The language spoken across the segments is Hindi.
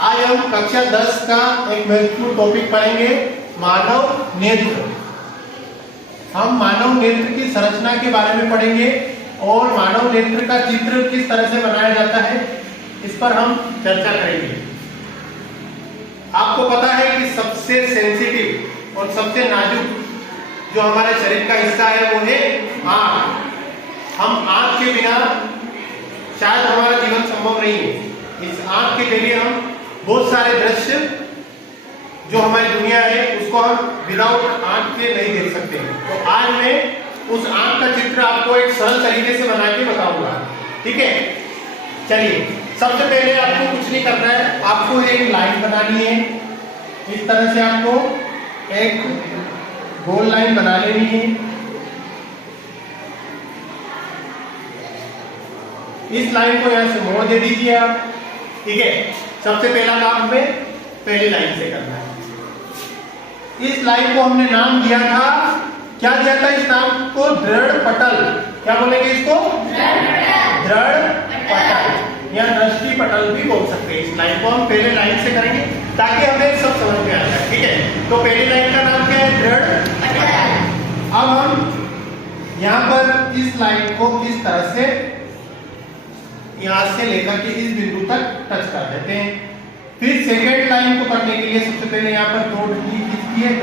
आज हम कक्षा 10 का एक महत्वपूर्ण टॉपिक पढ़ेंगे, मानव नेत्र। हम मानव नेत्र की संरचना के बारे में पढ़ेंगे और मानव नेत्र का चित्र किस तरह से बनाया जाता है इस पर हम चर्चा करेंगे। आपको पता है कि सबसे सेंसिटिव और सबसे नाजुक जो हमारे शरीर का हिस्सा है वो है आंख। हम आंख के बिना शायद हमारा जीवन संभव नहीं है। इस आंख के जरिए हम बहुत सारे दृश्य जो हमारी दुनिया है उसको हम विदाउट आंख के नहीं देख सकते। तो आज मैं उस आंख का चित्र आपको एक सरल तरीके से बना के बताऊंगा, ठीक है। चलिए, सबसे पहले आपको कुछ नहीं करना है, आपको एक लाइन बनानी है। इस तरह से आपको एक गोल लाइन बना लेनी है। इस लाइन को यहां से मोड़ दे दीजिए आप, ठीक है। सबसे पहला काम हमें पहली लाइन से करना है। इस लाइन को हमने नाम दिया था, क्या दिया था इस नाम को? दृढ़ पटल। क्या बोलेंगे इसको? दृढ़ पटल या दृष्टि पटल भी बोल सकते हैं। इस लाइन को हम पहले लाइन से करेंगे ताकि हमें सब समझ में आ जाए, ठीक है। तो पहली लाइन का नाम क्या है? दृढ़ पटल। अब हम यहाँ पर इस लाइन को इस तरह से यहां से लेकर के इस बिंदु तक टच कर देते हैं। फिर सेकेंड लाइन को करने के लिए सबसे पहले यहाँ पर दो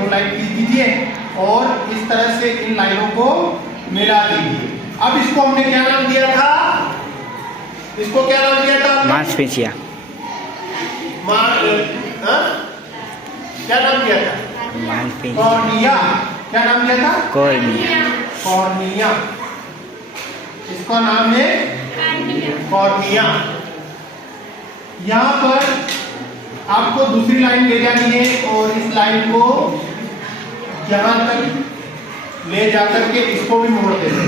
लाइन खींच दीजिए और इस तरह से इन लाइनों को मिला दीजिए। अब इसको हमने क्या नाम दिया था? इसको क्या नाम दिया था? मांसपेशियां। क्या नाम दिया था? मांसपेशियां। कॉर्निया। क्या नाम दिया था? कॉर्निया। कॉर्निया। इसका नाम है कॉर्निया। यहाँ पर आपको दूसरी लाइन ले जानी है और इस लाइन को यहाँ तक ले जाकर के इसको भी मोड़ देना है।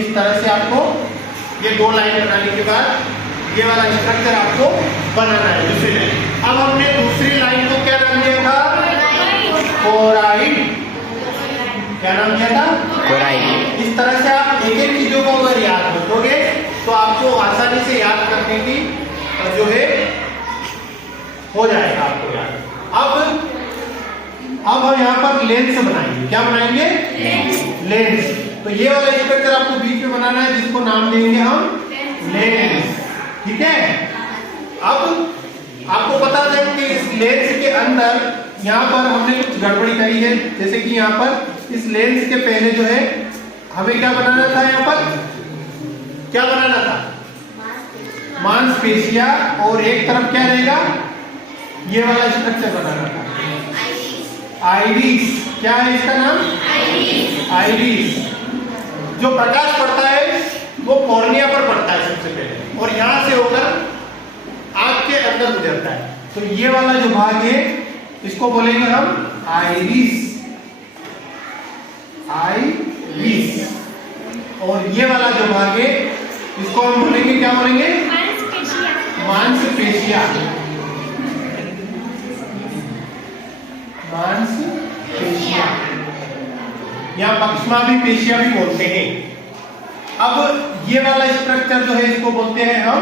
इस तरह से आपको ये दो लाइन बनाने के बाद ये वाला स्ट्रक्चर आपको बनाना है, दूसरी लाइन। अब हमने दूसरी लाइन को क्या नाम दिया था? कोराइड। क्या नाम दिया था? कोराइड। इस तरह से आप एक एक चीजों को अगर याद रखोगे तो आपको आसानी से याद करने की जो है हो जाएगा आपको याद। अब हम यहाँ पर लेंस बनाएंगे। क्या बनाएंगे? लेंस। तो ये वाला स्ट्रक्चर आपको बीच में बनाना है जिसको नाम देंगे हम लेंस, ठीक है। अब आपको बता दें कि इस लेंस के अंदर यहाँ पर हमने कुछ गड़बड़ी करी है। जैसे कि यहाँ पर इस लेंस के पहले जो है हमें क्या बनाना था? यहाँ पर क्या बनाना था? मांसपेशियां। और एक तरफ क्या रहेगा? ये वाला स्ट्रक्चर बनाना था, आइरिस। क्या है इसका नाम? आइरिस। जो प्रकाश पड़ता है वो कॉर्निया पर पड़ता है सबसे पहले और यहां से होकर आंख के अंदर गुजरता है। तो ये वाला जो भाग है इसको बोलेंगे हम आइरिस। आइरिस। और ये वाला जो भाग है इसको हम बोलेंगे, क्या बोलेंगे? मांसपेशिया। मांसपेशिया या पक्षमाभी पेशिया भी बोलते हैं। अब ये वाला स्ट्रक्चर जो है इसको बोलते हैं हम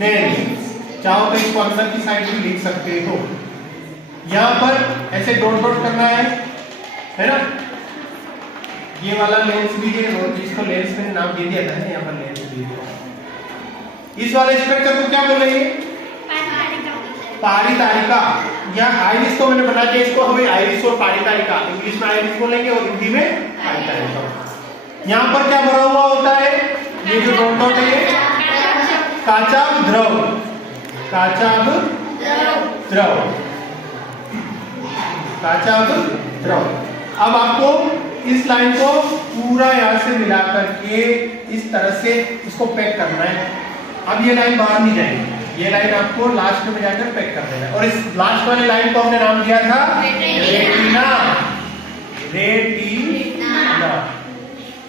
लेंस। चाहो तो इसको अंदर की साइड भी लिख सकते हो। यहाँ पर ऐसे डॉट डॉट करना है ना। ये वाला लेंस भी है और जिसको लेंस मैंने नाम दे दिया था ना, यहाँ पर लेंस भी है। इस वाले स्ट्रक्चर को क्या बोलेंगे? पारितारिका या आइरिस को मैंने बना दिया। इसको हमें आइरिस और पारितारिका, इंग्लिश में आइरिस बोलेंगे और हिंदी में पारितारिका। यहाँ पर क्या भरा हुआ होता है? ये जो डॉट डॉट है काचाभ द्रव। काचाभ द्रव। काचाभ द्रव। अब आपको इस लाइन को पूरा यहाँ से मिला करके इस तरह से इसको पैक करना है। अब ये लाइन बाहर नहीं जाएगी, ये लाइन आपको लास्ट में जाकर पैक कर देना है। और इस लास्ट वाली लाइन को हमने नाम दिया था रेटिना। रेटिना,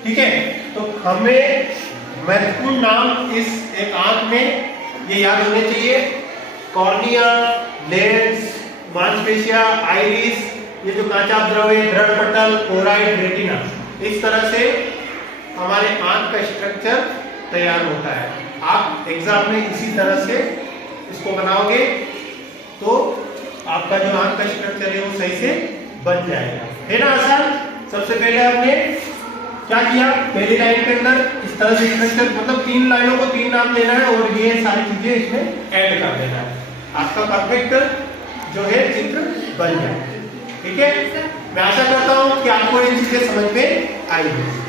ठीक है। तो हमें महत्वपूर्ण नाम इस एक आंख में ये याद होने चाहिए। कॉर्निया, लेंस, मांसपेशिया, आइरिस, ये जो काचाभ द्रव है, दृढ़ पटल, कोराइड, रेटिना। इस तरह से हमारे आंख का स्ट्रक्चर तैयार होता है। आप एग्जाम में इसी तरह से इसको बनाओगे तो आपका जो आंक का स्ट्रक्चर है वो सही से बन जाएगा, है ना आसान। सबसे पहले हमने क्या किया, पहली लाइन के अंदर इस तरह से स्ट्रक्चर, मतलब 3 लाइनों को 3 नाम देना है और ये सारी चीजें इसमें ऐड कर देना है, आपका परफेक्ट जो है चित्र बन जाए। ठीक है, मैं आशा करता हूं कि आपको ये चीजें समझ में आई है।